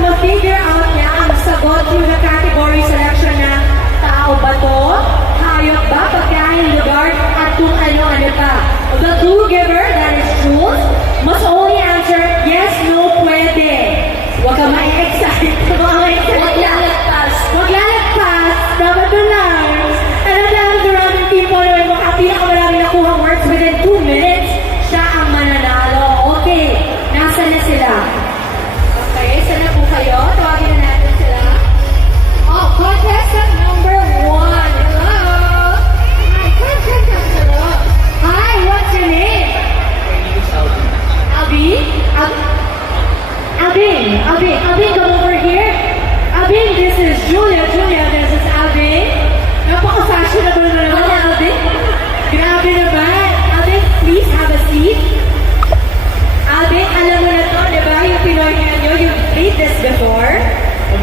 na-figure out niya ang sagot yung na category selection na tao ba to, hayop ba, pagkain, lugar, at kung ano-ano pa. The clue giver,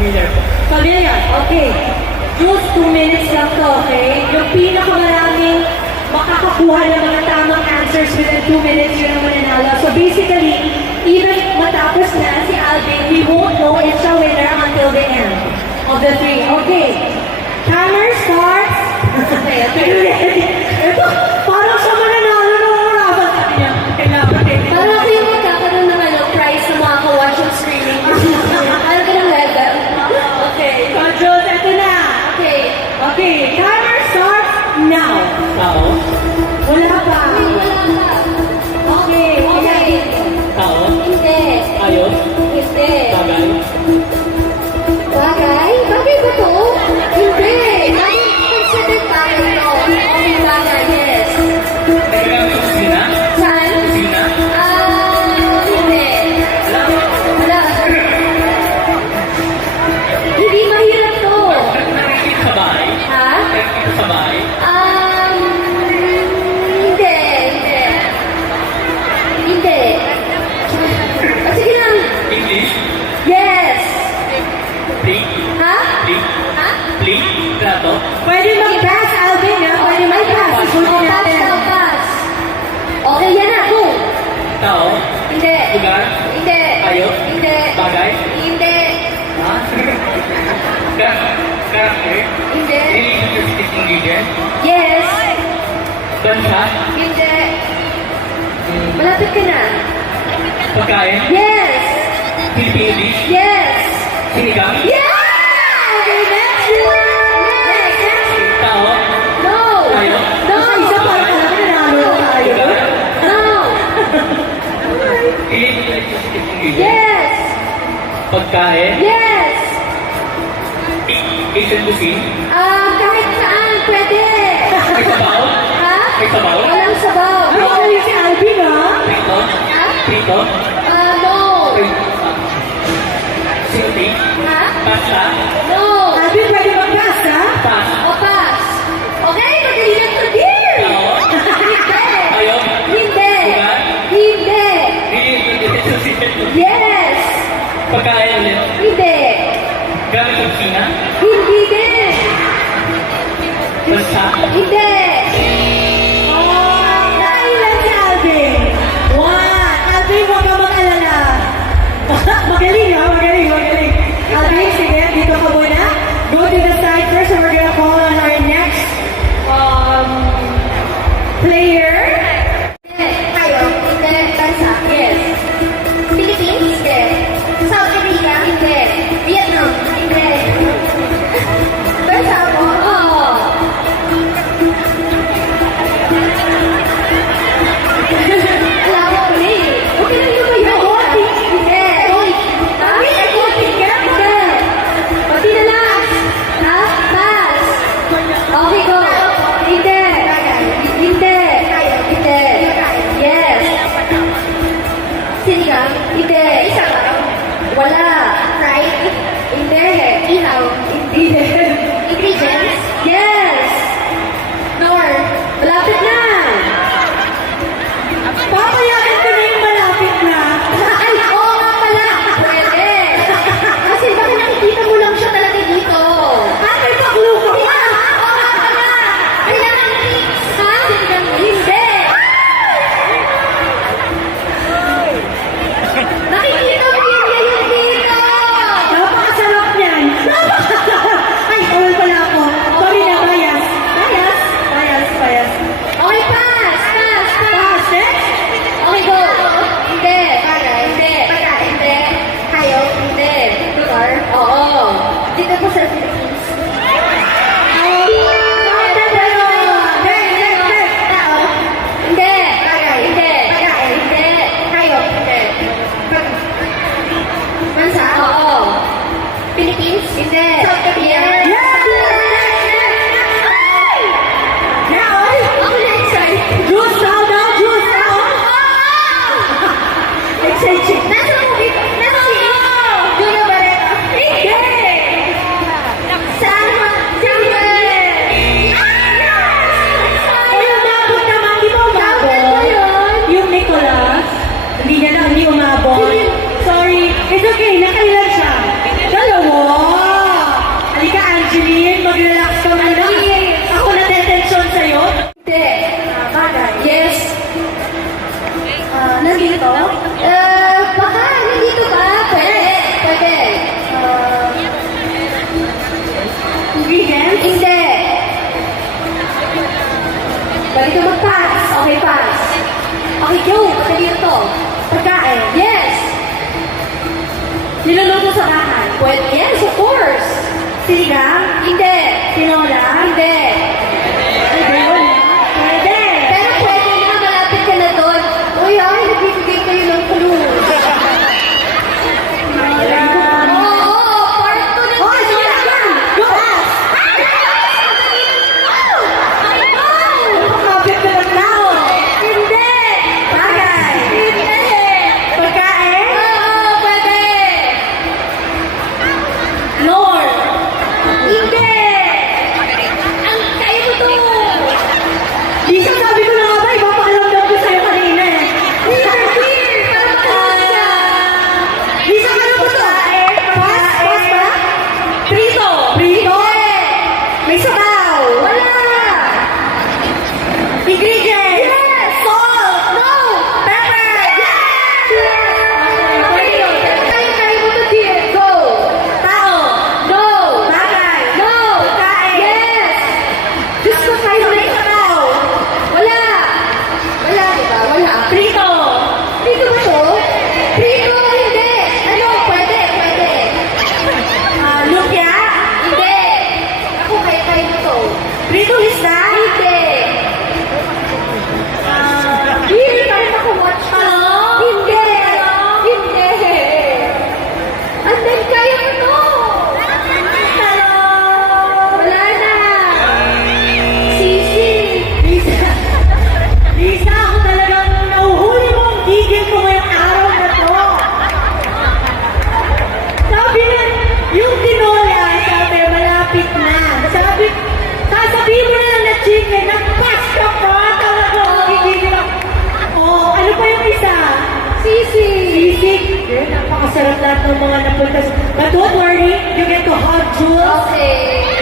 Miller po. Familiar, okay. Just two minutes lang to, okay? Yung pinakamaraming makakakuha ng mga tamang answers within two minutes, yun ang mananalo. So basically, even matapos na si Alvin, we won't know if siya winner until the end of the three. Okay. Timer starts. okay, okay. Doon siya? Hindi. Malapit ka na. Pagkain? Yes! Pipili? Yes! Sinigang? Yes! Okay, next year! Next! Next! No! Tayo? No! Isa pa lang na pinalo tayo. Yes! Pagkain? Yes! Asian cuisine? Ah! mo? Ah, no. Cindy? Ha? Pasta? No. Sabi, pwede bang pass, ha? Pass. O, oh, pass. Okay, magalingan ko din. Oo. Hindi. Ayaw? Hindi. Hindi. Hindi. Yes. Pagkain ulit? Hindi. Gamit ang China? Hindi din. Basta? Hindi. Okay, go! Dali to. Pagkain. Yes! Niluluto sa bahay. Well, yes, of course! Sinigang? Hindi. Sisig! Sisig! Yeah, napakasarap lahat ng mga napunta. But don't worry, you get to hug Jules. Okay.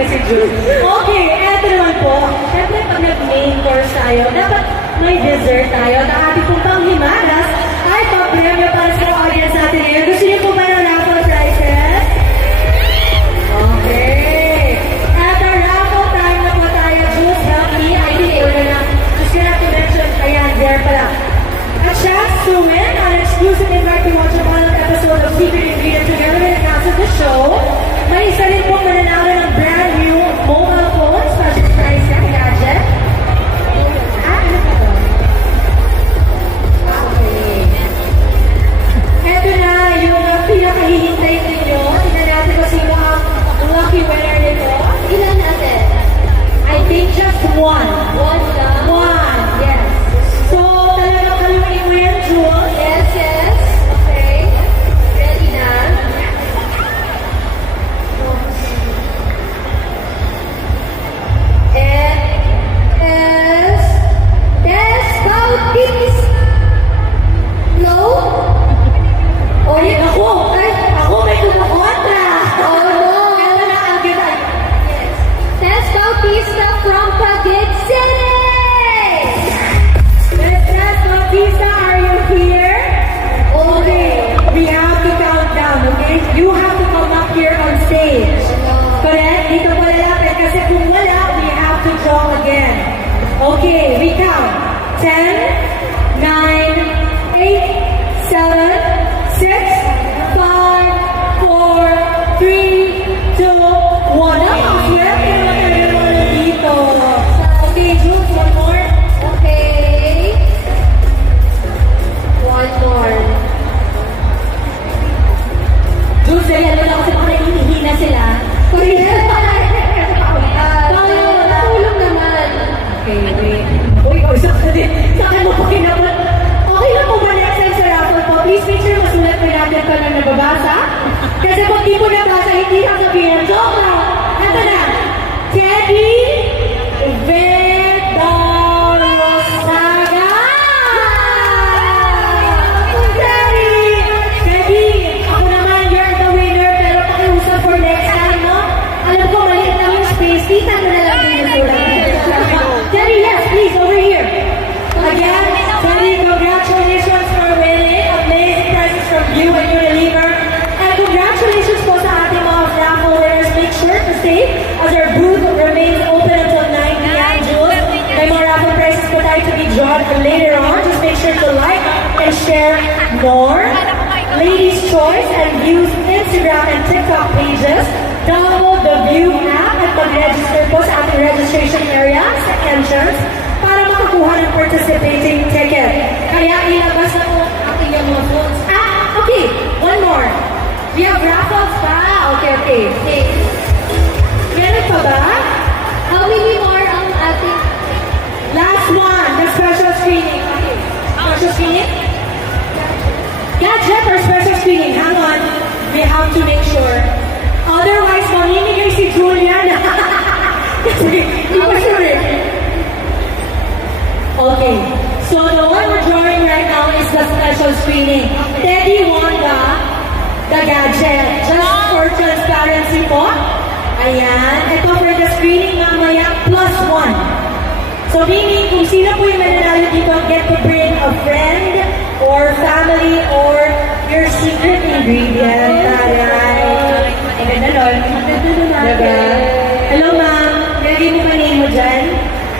kasi Jules. Okay, eto naman po. Siyempre, pag nag-main course tayo, dapat may dessert tayo. At ang ating pong panghimagas ay pang-premyo para sa audience natin ngayon. Gusto niyo po ba show again. Okay, we count. 10, 9, 8, 7, Kaya ilabas na po ang inyong mga phones. Ah, okay. One more. We have raffles pa. Okay, okay. Okay. Meron pa ba? How many more ang ating... Last one, the special screening. Okay. Special screening? Gadget or special screening? Hang on. We have to make sure. Otherwise, mamimigay si Julian. Kasi, hindi ko sure eh. Okay. So the one we're drawing right now is the special screening. Teddy Wanda, the gadget. Just for transparency po. Ayan. Ito for the screening mamaya plus one. So meaning, kung sino po yung mananalo dito, get to bring a friend or family or your secret ingredient. Ayan. Ang ganda nun. Diba? Hello, ma'am. Lagay mo ba name mo dyan?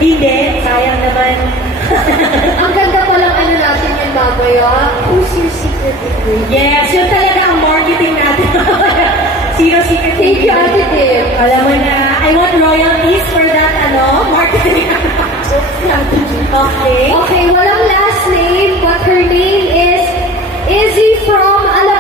Hindi. Sayang naman. Ang ganda natin yung mamaya. Who's your secret ingredient? yes, yun talaga ang marketing natin. Sino secret Thank you, Ate? Tim. Alam mo na, I want royalties for that, ano, marketing. okay. Okay, walang last name, but her name is Izzy from Alabang.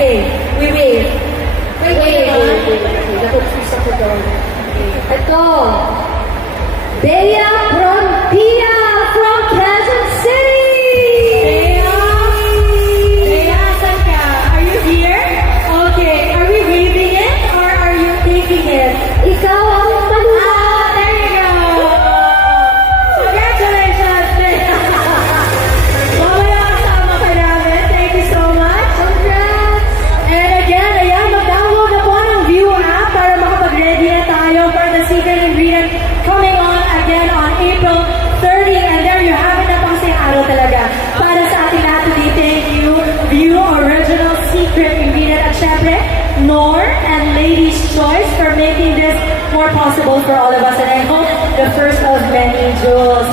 Okay, we. Wait, wait, wait, wait. wait. Nakonfuse ako doon. Ito. Bea from many jewels.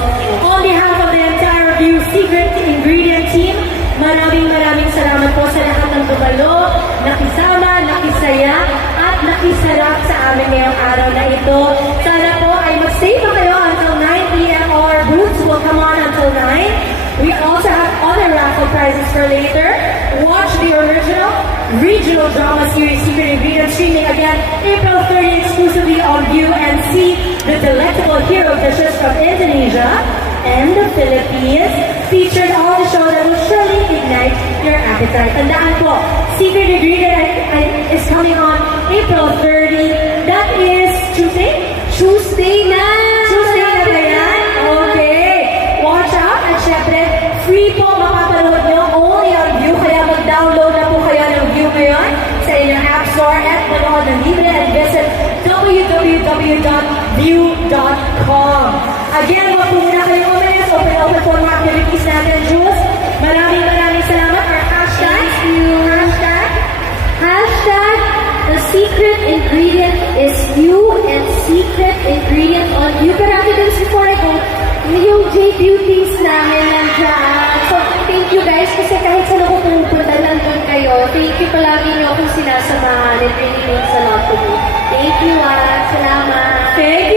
On behalf of the entire View Secret Ingredient team, Maraming maraming salamat po sa lahat ng dumalo, nakisama, nakisaya, at nakisarap sa amin ngayong araw na ito. Regional drama series Secret Ingredient streaming again April 30 exclusively on View the delectable hero dishes from Indonesia and the Philippines featured on the show that will surely ignite your appetite. And Tandaan po, Secret Ingredient is coming on April 30. That is? Tuesday. Tuesday www.view.com. Again, wag po muna kayong umalis. Open-open po ang mga activities natin, Jules. Maraming maraming salamat. Our hashtag. Hashtag. Hashtag, the secret ingredient is you and secret ingredient on you. After this, before I go, yung J Beauties namin nandyan. So, thank you guys kasi kahit saan ako pumupunta, nandun kayo. Thank you palagi niyo akong sinasamahan. It really means a lot to me. Thank you ah. Salamat. Thank you,